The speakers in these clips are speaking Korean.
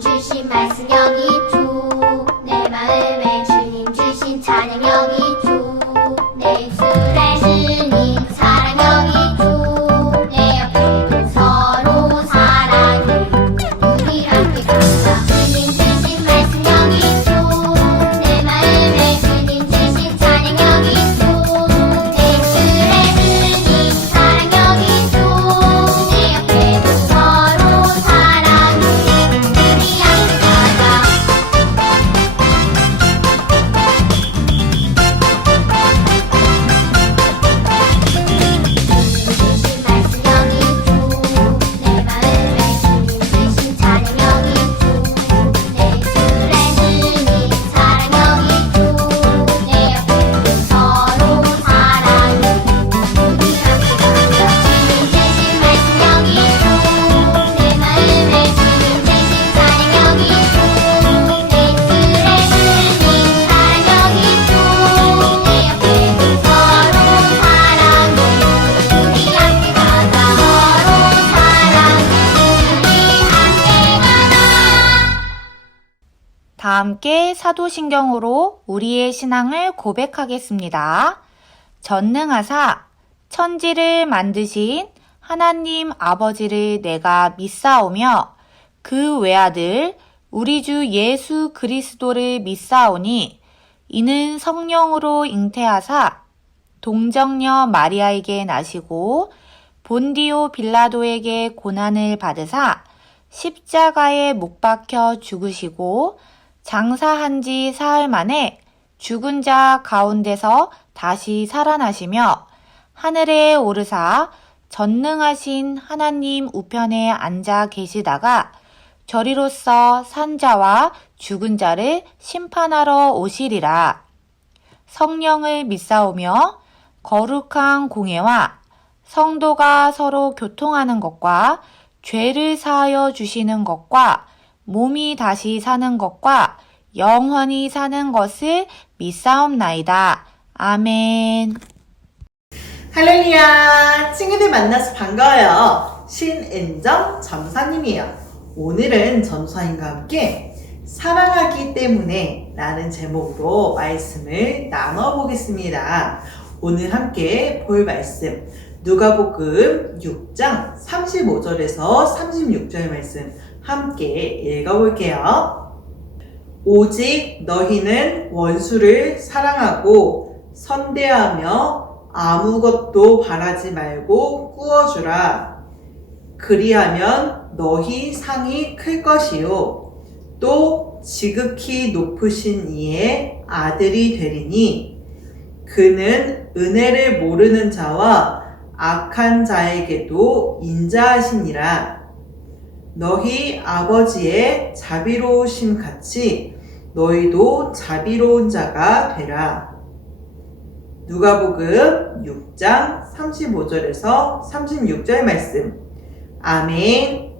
주신 말씀 여기 주 내 마음에 주님 주신 찬양 여기 주내 입술에 주님 사랑 여기 주내 옆에도 서로 사랑해 우리 함께 가자 주님 주신 말씀 여기 주내 마음에 주님 주신 찬양 여기 주내 입술에 주님 사랑 여기 주내 옆에도 서로 사랑해 우리 함께 가자 주신 말씀 여기 주내 마음에 주님 주신 찬양 여기 주내 입술에 주님 사랑 여기 주내 옆에도 서로 사랑해 우리 함께 가자 주님 주신 말씀 여기 주내 마음에 주님 주신 찬양 여기 주내 입술에 주님 사랑 여기 주내 옆에도 서로 사랑해 우리 함께 가자 서로 사랑해 우리 함께 가자 다 함께 사도신경으로 우리의 신앙을 고백하겠습니다. 전능하사 천지를 만드신 하나님 아버지를 내가 믿사오며 그 외아들 우리 주 예수 그리스도를 믿사오니 이는 성령으로 잉태하사 동정녀 마리아에게 나시고 본디오 빌라도에게 고난을 받으사 십자가에 못 박혀 죽으시고 장사한 지 사흘 만에 죽은 자 가운데서 다시 살아나시며 하늘에 오르사 전능하신 하나님 우편에 앉아 계시다가 저리로서 산 자와 죽은 자를 심판하러 오시리라. 성령을 믿사오며 거룩한 공예와 성도가 서로 교통하는 것과 죄를 사하여 주시는 것과 몸이 다시 사는 것과 영원히 사는 것을 믿사옵나이다. 아멘. 할렐루야! 친구들 만나서 반가워요. 신은정 전도사님이에요. 오늘은 전도사님과 함께 사랑하기 때문에 라는 제목으로 말씀을 나눠보겠습니다. 오늘 함께 볼 말씀 누가복음 6장 35절에서 36절 말씀 함께 읽어볼게요. 오직 너희는 원수를 사랑하고 선대하며 아무것도 바라지 말고 꾸어주라. 그리하면 너희 상이 클 것이요 또 지극히 높으신 이의 아들이 되리니 그는 은혜를 모르는 자와 악한 자에게도 인자하시니라. 너희 아버지의 자비로우심 같이 너희도 자비로운 자가 되라. 누가복음 6장 35절에서 36절 말씀. 아멘.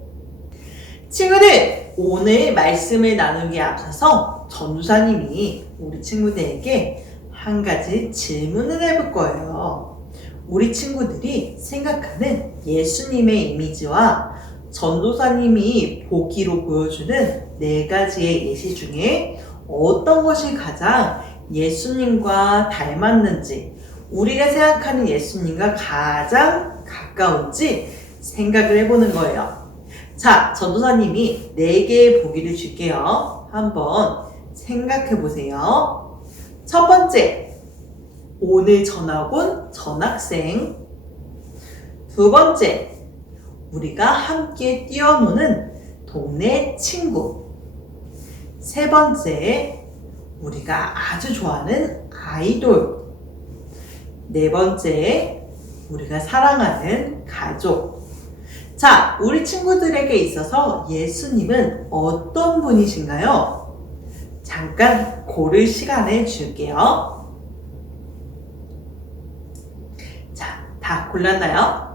친구들, 오늘 말씀을 나누기에 앞서서 전도사님이 우리 친구들에게 한 가지 질문을 해볼 거예요. 우리 친구들이 생각하는 예수님의 이미지와 전도사님이 보기로 보여주는 네 가지의 예시 중에 어떤 것이 가장 예수님과 닮았는지, 우리가 생각하는 예수님과 가장 가까운지 생각을 해보는 거예요. 자, 전도사님이 4개의 보기를 줄게요. 한번 생각해 보세요. 첫 번째, 오늘 전학 온 전학생. 두 번째, 우리가 함께 뛰어노는 동네 친구. 세 번째, 우리가 아주 좋아하는 아이돌. 네 번째, 우리가 사랑하는 가족. 자, 우리 친구들에게 있어서 예수님은 어떤 분이신가요? 잠깐 고를 시간을 줄게요. 자, 다 골랐나요?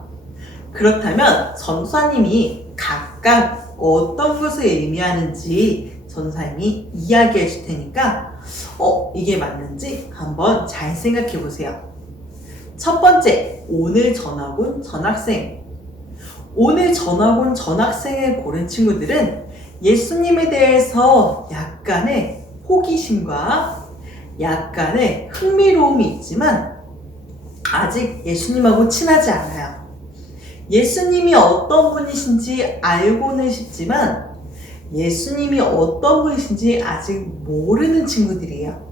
그렇다면 전도사님이 각각 어떤 것을 의미하는지 전도사님이 이야기해 줄 테니까 이게 맞는지 한번 잘 생각해 보세요. 첫 번째, 오늘 전학 온 전학생. 오늘 전학 온 전학생을 고른 친구들은 예수님에 대해서 약간의 호기심과 약간의 흥미로움이 있지만 아직 예수님하고 친하지 않아요. 예수님이 어떤 분이신지 알고는 싶지만 예수님이 어떤 분이신지 아직 모르는 친구들이에요.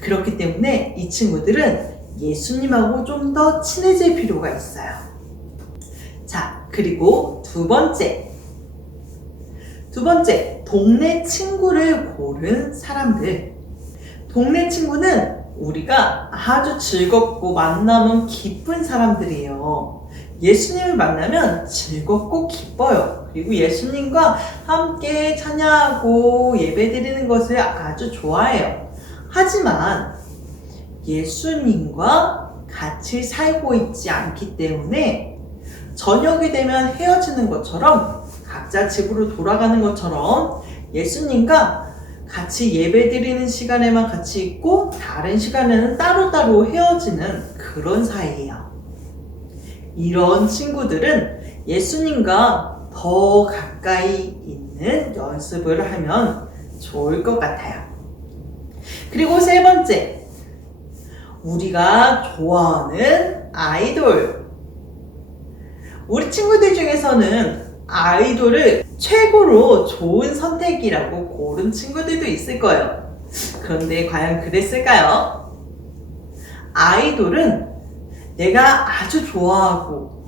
그렇기 때문에 이 친구들은 예수님하고 좀 더 친해질 필요가 있어요. 자, 그리고 두 번째, 동네 친구를 고른 사람들. 동네 친구는 우리가 아주 즐겁고 만나면 기쁜 사람들이에요. 예수님을 만나면 즐겁고 기뻐요. 그리고 예수님과 함께 찬양하고 예배드리는 것을 아주 좋아해요. 하지만 예수님과 같이 살고 있지 않기 때문에 저녁이 되면 헤어지는 것처럼 각자 집으로 돌아가는 것처럼 예수님과 같이 예배드리는 시간에만 같이 있고 다른 시간에는 따로따로 헤어지는 그런 사이예요. 이런 친구들은 예수님과 더 가까이 있는 연습을 하면 좋을 것 같아요. 그리고 세 번째, 우리가 좋아하는 아이돌. 우리 친구들 중에서는 아이돌을 최고로 좋은 선택이라고 고른 친구들도 있을 거예요. 그런데 과연 그랬을까요? 아이돌은 내가 아주 좋아하고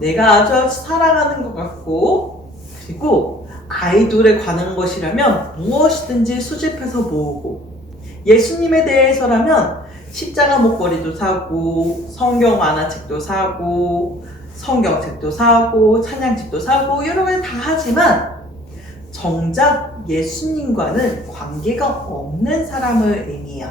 내가 아주 사랑하는 것 같고 그리고 아이돌에 관한 것이라면 무엇이든지 수집해서 모으고 예수님에 대해서라면 십자가 목걸이도 사고 성경 만화책도 사고 성경책도 사고 찬양책도 사고 여러 가지 다 하지만 정작 예수님과는 관계가 없는 사람을 의미해요.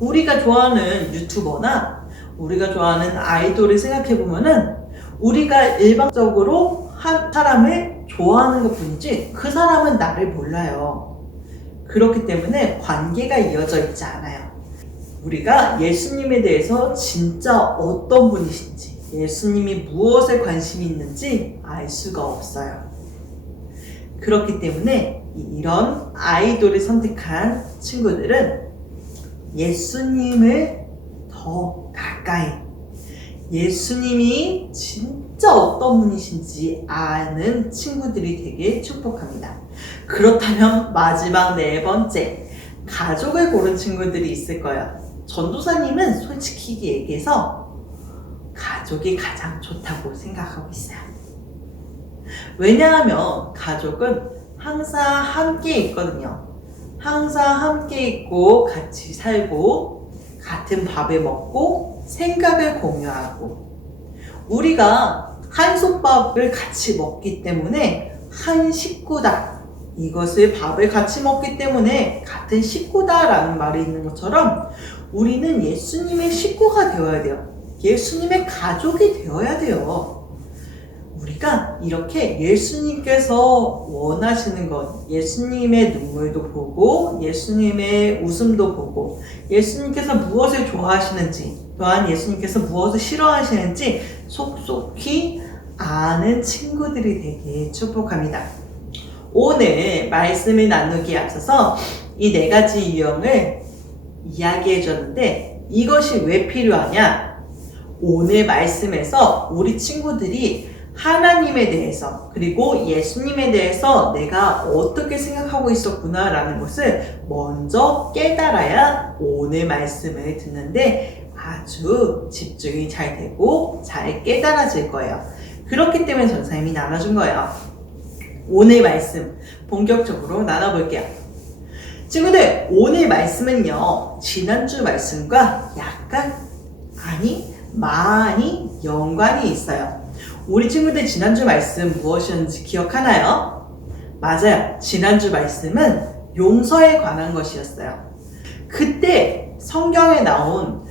우리가 좋아하는 유튜버나 우리가 좋아하는 아이돌을 생각해보면은 우리가 일방적으로 한 사람을 좋아하는 것 뿐이지 그 사람은 나를 몰라요. 그렇기 때문에 관계가 이어져 있지 않아요. 우리가 예수님에 대해서 진짜 어떤 분이신지 예수님이 무엇에 관심이 있는지 알 수가 없어요. 그렇기 때문에 이런 아이돌을 선택한 친구들은 예수님을 더 가까이 예수님이 진짜 어떤 분이신지 아는 친구들이 되게 축복합니다. 그렇다면 마지막 네 번째, 가족을 고른 친구들이 있을 거예요. 전도사님은 솔직히 얘기해서 가족이 가장 좋다고 생각하고 있어요. 왜냐하면 가족은 항상 함께 있거든요. 항상 함께 있고 같이 살고 같은 밥을 먹고 생각을 공유하고 우리가 한솥밥을 같이 먹기 때문에 한 식구다. 이것을 밥을 같이 먹기 때문에 같은 식구다라는 말이 있는 것처럼 우리는 예수님의 식구가 되어야 돼요. 예수님의 가족이 되어야 돼요. 우리가 이렇게 예수님께서 원하시는 것, 예수님의 눈물도 보고 예수님의 웃음도 보고 예수님께서 무엇을 좋아하시는지 또한 예수님께서 무엇을 싫어하시는지 속속히 아는 친구들이 되게 축복합니다. 오늘 말씀을 나누기에 앞서서 이 네 가지 유형을 이야기해 줬는데 이것이 왜 필요하냐? 오늘 말씀에서 우리 친구들이 하나님에 대해서 그리고 예수님에 대해서 내가 어떻게 생각하고 있었구나 라는 것을 먼저 깨달아야 오늘 말씀을 듣는데 아주 집중이 잘 되고 잘 깨달아질 거예요. 그렇기 때문에 전사님이 나눠준 거예요. 오늘 말씀 본격적으로 나눠볼게요. 친구들, 오늘 말씀은요 지난주 말씀과 약간 많이 연관이 있어요. 우리 친구들 지난주 말씀 무엇이었는지 기억하나요? 맞아요. 지난주 말씀은 용서에 관한 것이었어요. 그때 성경에 나온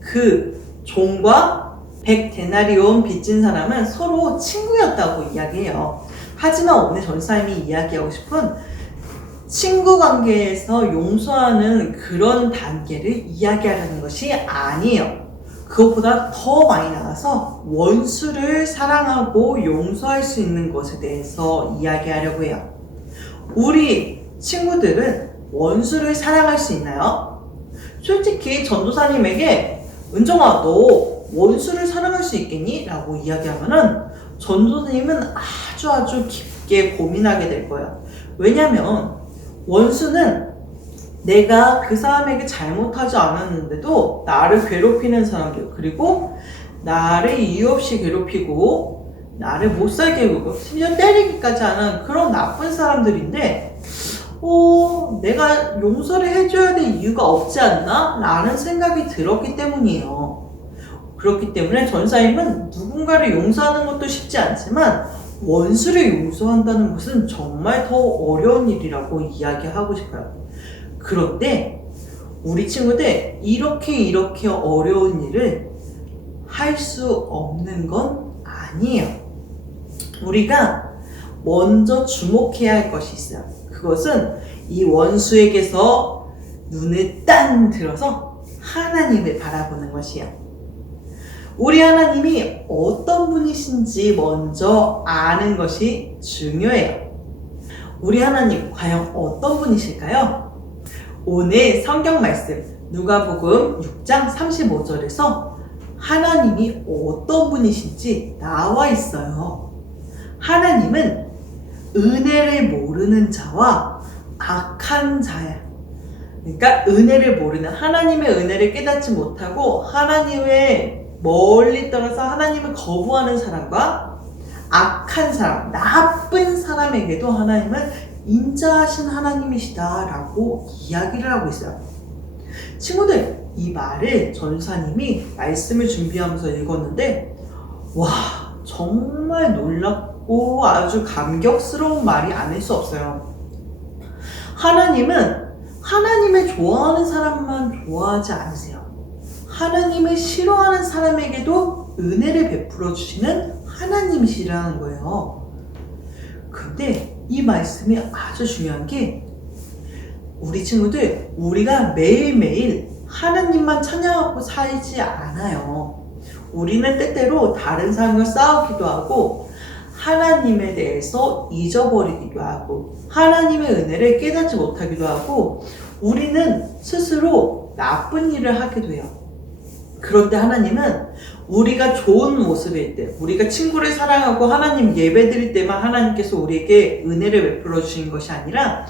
그 종과 100데나리온 빚진 사람은 서로 친구였다고 이야기해요. 하지만 오늘 전사님이 이야기하고 싶은 친구 관계에서 용서하는 그런 단계를 이야기하려는 것이 아니에요. 그것보다 더 많이 나가서 원수를 사랑하고 용서할 수 있는 것에 대해서 이야기하려고 해요. 우리 친구들은 원수를 사랑할 수 있나요? 솔직히 전도사님에게 은정아 너 원수를 사랑할 수 있겠니? 라고 이야기하면은 전도사님은 아주 깊게 고민하게 될 거예요. 왜냐면 원수는 내가 그 사람에게 잘못하지 않았는데도 나를 괴롭히는 사람들, 그리고 나를 이유 없이 괴롭히고 나를 못 살게 하고 심지어 때리기까지 하는 그런 나쁜 사람들인데 내가 용서를 해줘야 될 이유가 없지 않나? 라는 생각이 들었기 때문이에요. 그렇기 때문에 전사님은 누군가를 용서하는 것도 쉽지 않지만 원수를 용서한다는 것은 정말 더 어려운 일이라고 이야기하고 싶어요. 그런데 우리 친구들 이렇게 어려운 일을 할 수 없는 건 아니에요. 우리가 먼저 주목해야 할 것이 있어요. 그것은 이 원수에게서 눈을 딴 들어서 하나님을 바라보는 것이에요. 우리 하나님이 어떤 분이신지 먼저 아는 것이 중요해요. 우리 하나님 과연 어떤 분이실까요? 오늘 성경 말씀 누가복음 6장 35절에서 하나님이 어떤 분이신지 나와 있어요. 하나님은 은혜를 모르는 자와 악한 자야. 그러니까 은혜를 모르는, 하나님의 은혜를 깨닫지 못하고 하나님의 멀리 떨어져 하나님을 거부하는 사람과 악한 사람, 나쁜 사람에게도 하나님은 인자하신 하나님이시다라고 이야기를 하고 있어요. 친구들, 이 말을 전사님이 말씀을 준비하면서 읽었는데 와, 정말 놀랍고 아주 감격스러운 말이 아닐 수 없어요. 하나님은 하나님을 좋아하는 사람만 좋아하지 않으세요. 하나님을 싫어하는 사람에게도 은혜를 베풀어 주시는 하나님이시라는 거예요. 근데 이 말씀이 아주 중요한 게 우리 친구들, 우리가 매일매일 하나님만 찬양하고 살지 않아요. 우리는 때때로 다른 사람과 싸우기도 하고 하나님에 대해서 잊어버리기도 하고 하나님의 은혜를 깨닫지 못하기도 하고 우리는 스스로 나쁜 일을 하기도 해요. 그런데 하나님은 우리가 좋은 모습일 때, 우리가 친구를 사랑하고 하나님 예배드릴 때만 하나님께서 우리에게 은혜를 베풀어 주신 것이 아니라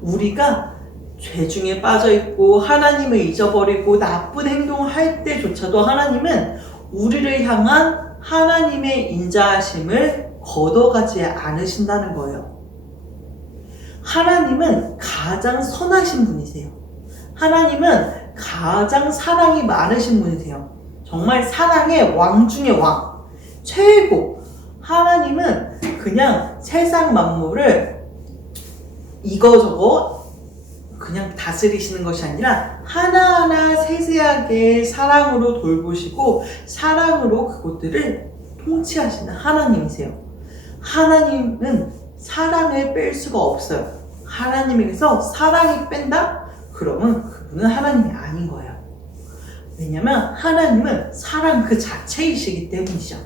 우리가 죄 중에 빠져있고 하나님을 잊어버리고 나쁜 행동을 할 때조차도 하나님은 우리를 향한 하나님의 인자하심을 걷어가지 않으신다는 거예요. 하나님은 가장 선하신 분이세요. 하나님은 가장 사랑이 많으신 분이세요. 정말 사랑의 왕 중의 왕, 최고. 하나님은 그냥 세상 만물을 이거저거 그냥 다스리시는 것이 아니라 하나하나 세세하게 사랑으로 돌보시고 사랑으로 그것들을 통치하시는 하나님이세요. 하나님은 사랑을 뺄 수가 없어요. 하나님에게서 사랑이 뺀다? 그러면 그분은 하나님이 아닌 거예요. 왜냐면 하나님은 사랑 그 자체이시기 때문이죠.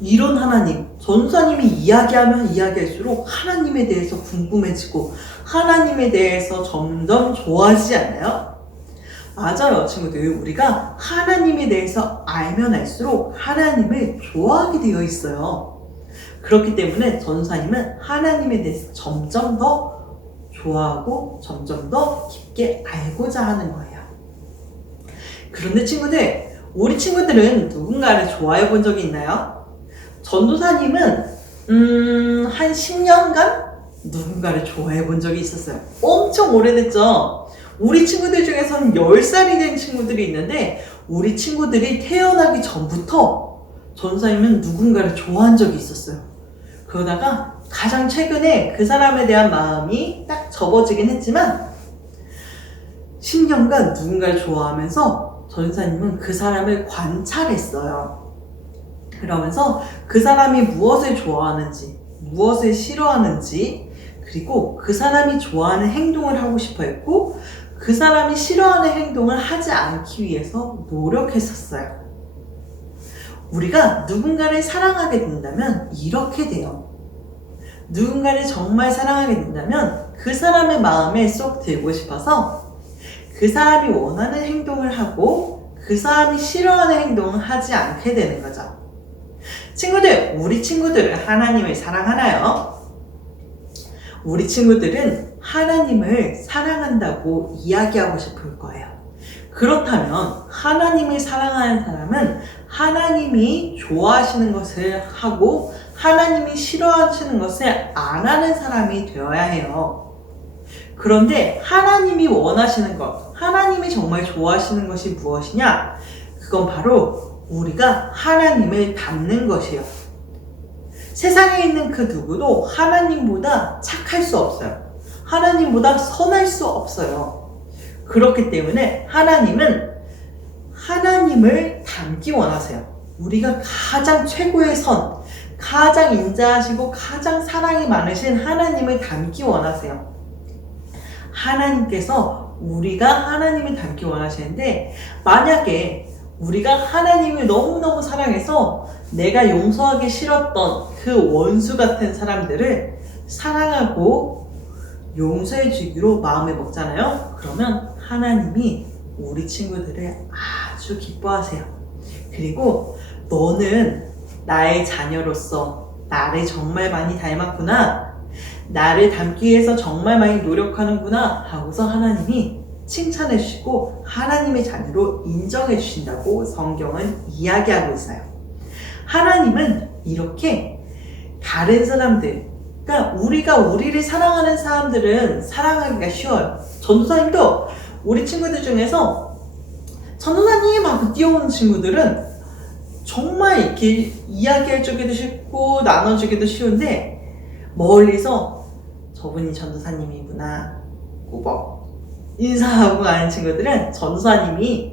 이런 하나님, 전사님이 이야기하면 이야기할수록 하나님에 대해서 궁금해지고 하나님에 대해서 점점 좋아지지 않나요? 맞아요, 친구들. 우리가 하나님에 대해서 알면 알수록 하나님을 좋아하게 되어 있어요. 그렇기 때문에 전사님은 하나님에 대해서 점점 더 좋아하고 점점 더 깊게 알고자 하는 거예요. 그런데 친구들, 우리 친구들은 누군가를 좋아해 본 적이 있나요? 전도사님은 한 10년간 누군가를 좋아해 본 적이 있었어요. 엄청 오래됐죠? 우리 친구들 중에서는 10살이 된 친구들이 있는데 우리 친구들이 태어나기 전부터 전도사님은 누군가를 좋아한 적이 있었어요. 그러다가 가장 최근에 그 사람에 대한 마음이 딱 접어지긴 했지만 10년간 누군가를 좋아하면서 전도사님은 그 사람을 관찰했어요. 그러면서 그 사람이 무엇을 좋아하는지, 무엇을 싫어하는지, 그리고 그 사람이 좋아하는 행동을 하고 싶어 했고 그 사람이 싫어하는 행동을 하지 않기 위해서 노력했었어요. 우리가 누군가를 사랑하게 된다면 이렇게 돼요. 누군가를 정말 사랑하게 된다면 그 사람의 마음에 쏙 들고 싶어서 그 사람이 원하는 행동을 하고 그 사람이 싫어하는 행동을 하지 않게 되는 거죠. 친구들, 우리 친구들은 하나님을 사랑하나요? 우리 친구들은 하나님을 사랑한다고 이야기하고 싶을 거예요. 그렇다면 하나님을 사랑하는 사람은 하나님이 좋아하시는 것을 하고 하나님이 싫어하시는 것을 안 하는 사람이 되어야 해요. 그런데 하나님이 원하시는 것, 하나님이 정말 좋아하시는 것이 무엇이냐? 그건 바로 우리가 하나님을 닮는 것이에요. 세상에 있는 그 누구도 하나님보다 착할 수 없어요. 하나님보다 선할 수 없어요. 그렇기 때문에 하나님은 하나님을 닮기 원하세요. 우리가 가장 최고의 선, 가장 인자하시고 가장 사랑이 많으신 하나님을 닮기 원하세요. 하나님께서 우리가 하나님을 닮기 원하시는데 만약에 우리가 하나님을 너무너무 사랑해서 내가 용서하기 싫었던 그 원수 같은 사람들을 사랑하고 용서해 주기로 마음을 먹잖아요. 그러면 하나님이 우리 친구들을 아주 기뻐하세요. 그리고 너는 나의 자녀로서 나를 정말 많이 닮았구나. 나를 닮기 위해서 정말 많이 노력하는구나 하고서 하나님이 칭찬해 주시고 하나님의 자녀로 인정해 주신다고 성경은 이야기하고 있어요. 하나님은 이렇게 다른 사람들, 그러니까 우리가 우리를 사랑하는 사람들은 사랑하기가 쉬워요. 전도사님도 우리 친구들 중에서 전도사님 하고 뛰어오는 친구들은 정말 이렇게 이야기해주기도 쉽고 나눠주기도 쉬운데 멀리서 저분이 전도사님이구나 꼬박 인사하고 가는 친구들은 전도사님이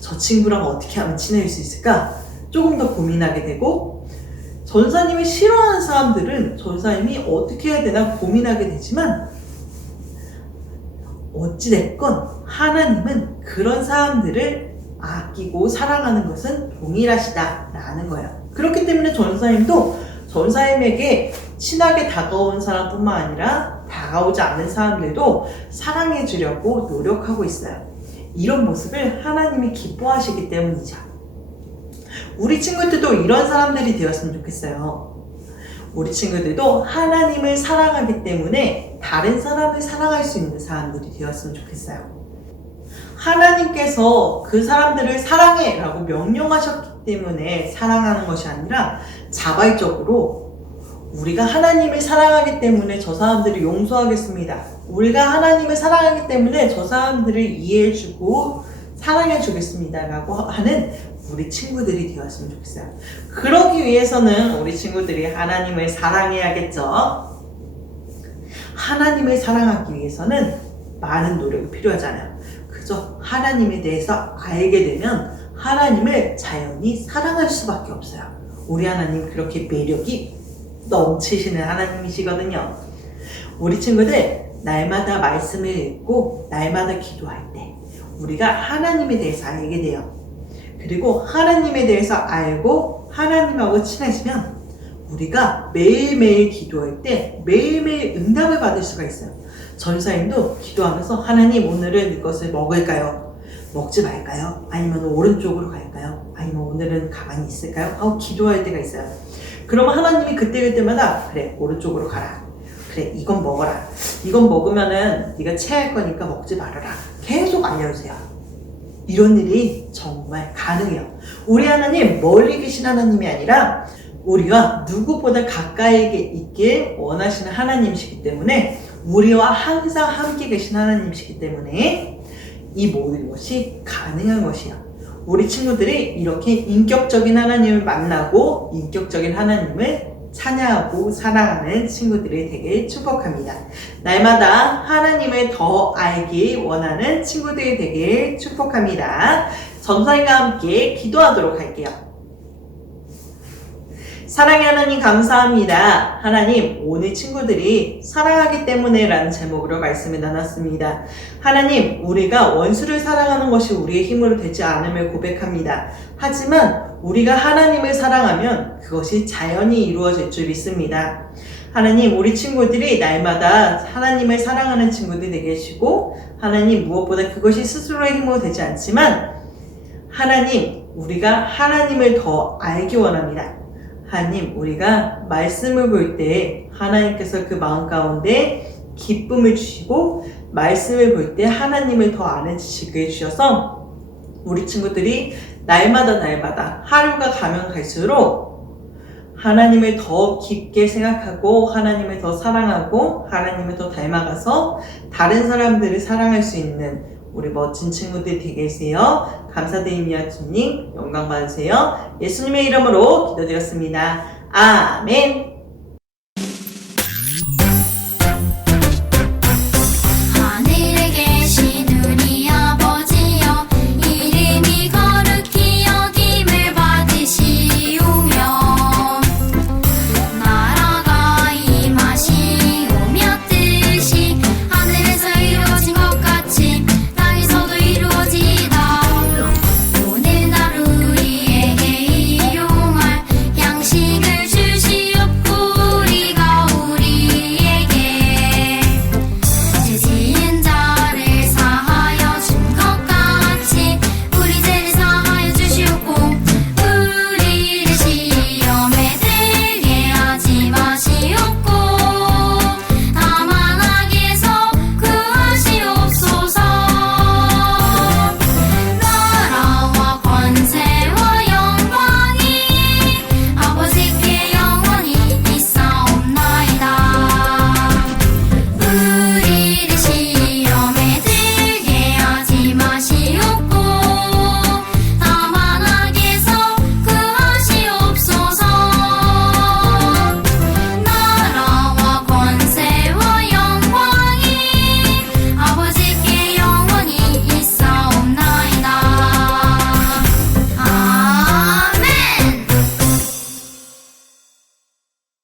저 친구랑 어떻게 하면 친해질 수 있을까 조금 더 고민하게 되고, 전도사님이 싫어하는 사람들은 전도사님이 어떻게 해야 되나 고민하게 되지만 어찌됐건 하나님은 그런 사람들을 아끼고 사랑하는 것은 동일하시다라는 거예요. 그렇기 때문에 전도사님도 전도사님에게 친하게 다가온 사람뿐만 아니라 다가오지 않는 사람들도 사랑해 주려고 노력하고 있어요. 이런 모습을 하나님이 기뻐하시기 때문이죠. 우리 친구들도 이런 사람들이 되었으면 좋겠어요. 우리 친구들도 하나님을 사랑하기 때문에 다른 사람을 사랑할 수 있는 사람들이 되었으면 좋겠어요. 하나님께서 그 사람들을 사랑해 라고 명령하셨기 때문에 사랑하는 것이 아니라 자발적으로 우리가 하나님을 사랑하기 때문에 저 사람들을 용서하겠습니다. 우리가 하나님을 사랑하기 때문에 저 사람들을 이해해주고 사랑해주겠습니다 라고 하는 우리 친구들이 되었으면 좋겠어요. 그러기 위해서는 우리 친구들이 하나님을 사랑해야겠죠. 하나님을 사랑하기 위해서는 많은 노력이 필요하잖아요. 그저 하나님에 대해서 알게 되면 하나님을 자연히 사랑할 수밖에 없어요. 우리 하나님 그렇게 매력이 넘치시는 하나님이시거든요. 우리 친구들 날마다 말씀을 읽고 날마다 기도할 때 우리가 하나님에 대해서 알게 돼요. 그리고 하나님에 대해서 알고 하나님하고 친해지면 우리가 매일매일 기도할 때 매일매일 응답을 받을 수가 있어요. 전사님도 기도하면서 하나님 오늘은 이것을 먹을까요? 먹지 말까요? 아니면 오른쪽으로 갈까요? 아니면 오늘은 가만히 있을까요? 하고 기도할 때가 있어요. 그러면 하나님이 그때마다 그래 오른쪽으로 가라. 그래 이건 먹어라. 이건 먹으면은 네가 체할 거니까 먹지 말아라. 계속 알려주세요. 이런 일이 정말 가능해요. 우리 하나님 멀리 계신 하나님이 아니라 우리가 누구보다 가까이 있길 원하시는 하나님이시기 때문에 우리와 항상 함께 계신 하나님이시기 때문에 이 모든 것이 가능한 것이에요. 우리 친구들이 이렇게 인격적인 하나님을 만나고 인격적인 하나님을 찬양하고 사랑하는 친구들이 되길 축복합니다. 날마다 하나님을 더 알기 원하는 친구들이 되길 축복합니다. 전사님과 함께 기도하도록 할게요. 사랑의 하나님 감사합니다. 하나님, 오늘 친구들이 사랑하기 때문에 라는 제목으로 말씀을 나눴습니다. 하나님, 우리가 원수를 사랑하는 것이 우리의 힘으로 되지 않음을 고백합니다. 하지만 우리가 하나님을 사랑하면 그것이 자연히 이루어질 줄 믿습니다. 하나님, 우리 친구들이 날마다 하나님을 사랑하는 친구들이 되게 해주시고, 하나님, 무엇보다 그것이 스스로의 힘으로 되지 않지만 하나님, 우리가 하나님을 더 알기 원합니다. 하나님, 우리가 말씀을 볼 때 하나님께서 그 마음 가운데 기쁨을 주시고, 말씀을 볼 때 하나님을 더 아는 지식을 해주셔서 우리 친구들이 날마다 하루가 가면 갈수록 하나님을 더 깊게 생각하고 하나님을 더 사랑하고 하나님을 더 닮아가서 다른 사람들을 사랑할 수 있는 우리 멋진 친구들 되게세요. 감사드립니다. 주님 영광 받으세요. 예수님의 이름으로 기도드렸습니다. 아멘.